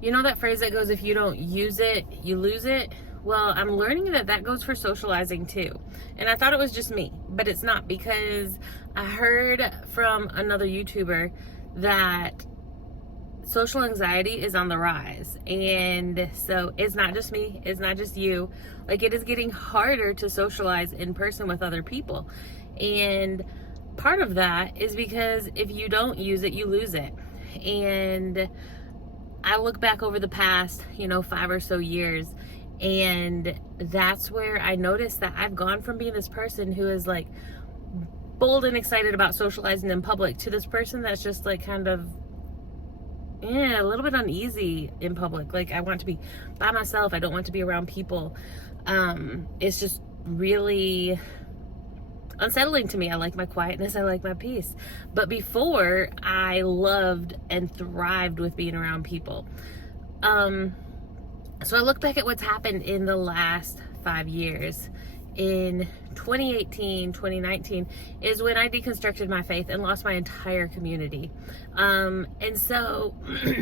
You know that phrase that goes, if you don't use it, you lose it? Well, I'm learning that that goes for socializing too. And I thought it was just me, but it's not, because I heard from another YouTuber that social anxiety is on the rise. And so it's not just me, it's not just you. Like, it is getting harder to socialize in person with other people. And part of that is because if you don't use it, you lose it. And I look back over the past, 5 or so years, and that's where I noticed that I've gone from being this person who is like bold and excited about socializing in public to this person that's just like kind of, a little bit uneasy in public. Like, I want to be by myself. I don't want to be around people. It's just really unsettling to me. I like my quietness. I like my peace. But before, I loved and thrived with being around people. So I look back at what's happened in the last 5 years. In 2018, 2019 is when I deconstructed my faith and lost my entire community. And so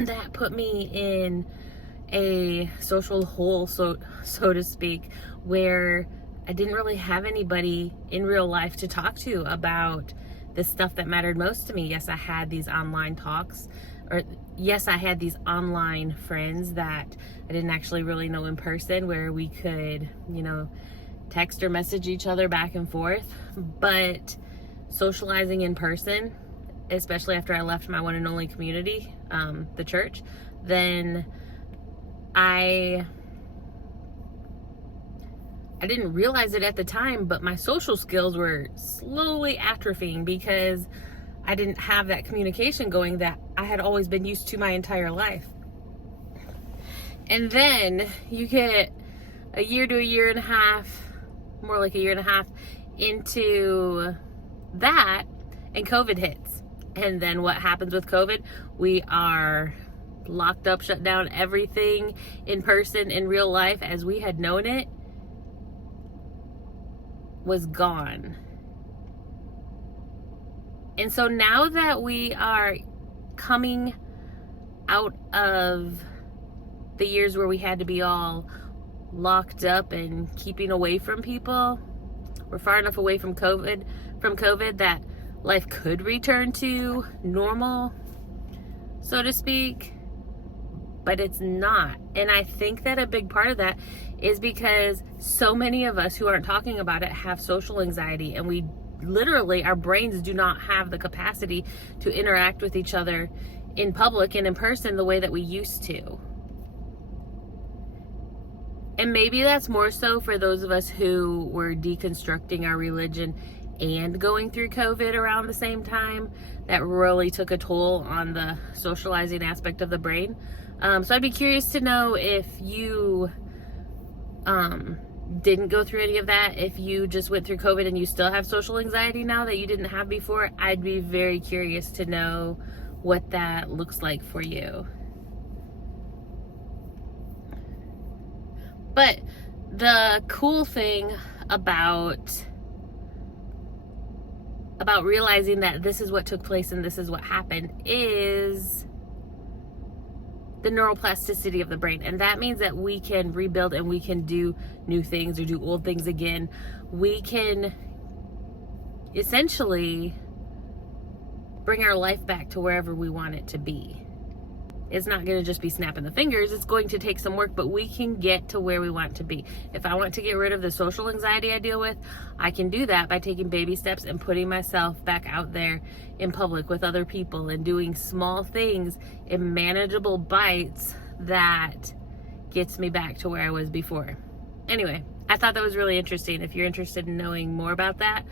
that put me in a social hole, so to speak, where I didn't really have anybody in real life to talk to about the stuff that mattered most to me. Yes, I had these online talks, or yes, I had these online friends that I didn't actually really know in person, where we could, text or message each other back and forth. But socializing in person, especially after I left my one and only community, the church, then I didn't realize it at the time, but my social skills were slowly atrophying because I didn't have that communication going that I had always been used to my entire life. And then you get a year to a year and a half, more like a year and a half into that, and COVID hits. And then what happens with COVID? We are locked up, shut down. Everything in person, in real life, as we had known it, was gone. And so now that we are coming out of the years where we had to be all locked up and keeping away from people, we're far enough away from COVID that life could return to normal, so to speak, but it's not. And I think that a big part of that is because so many of us who aren't talking about it have social anxiety, and we literally, our brains do not have the capacity to interact with each other in public and in person the way that we used to. And maybe that's more so for those of us who were deconstructing our religion and going through COVID around the same time. That really took a toll on the socializing aspect of the brain. So I'd be curious to know if you didn't go through any of that, if you just went through COVID and you still have social anxiety now that you didn't have before. I'd be very curious to know what that looks like for you. But the cool thing about realizing that this is what took place and this is what happened is the neuroplasticity of the brain. And that means that we can rebuild and we can do new things or do old things again. We can essentially bring our life back to wherever we want it to be. It's not going to just be snapping the fingers. It's going to take some work, but we can get to where we want to be. If I want to get rid of the social anxiety I deal with, I can do that by taking baby steps and putting myself back out there in public with other people and doing small things in manageable bites that gets me back to where I was before. Anyway, I thought that was really interesting. If you're interested in knowing more about that,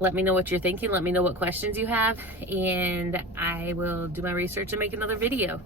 let me know what you're thinking. Let me know what questions you have, and I will do my research and make another video.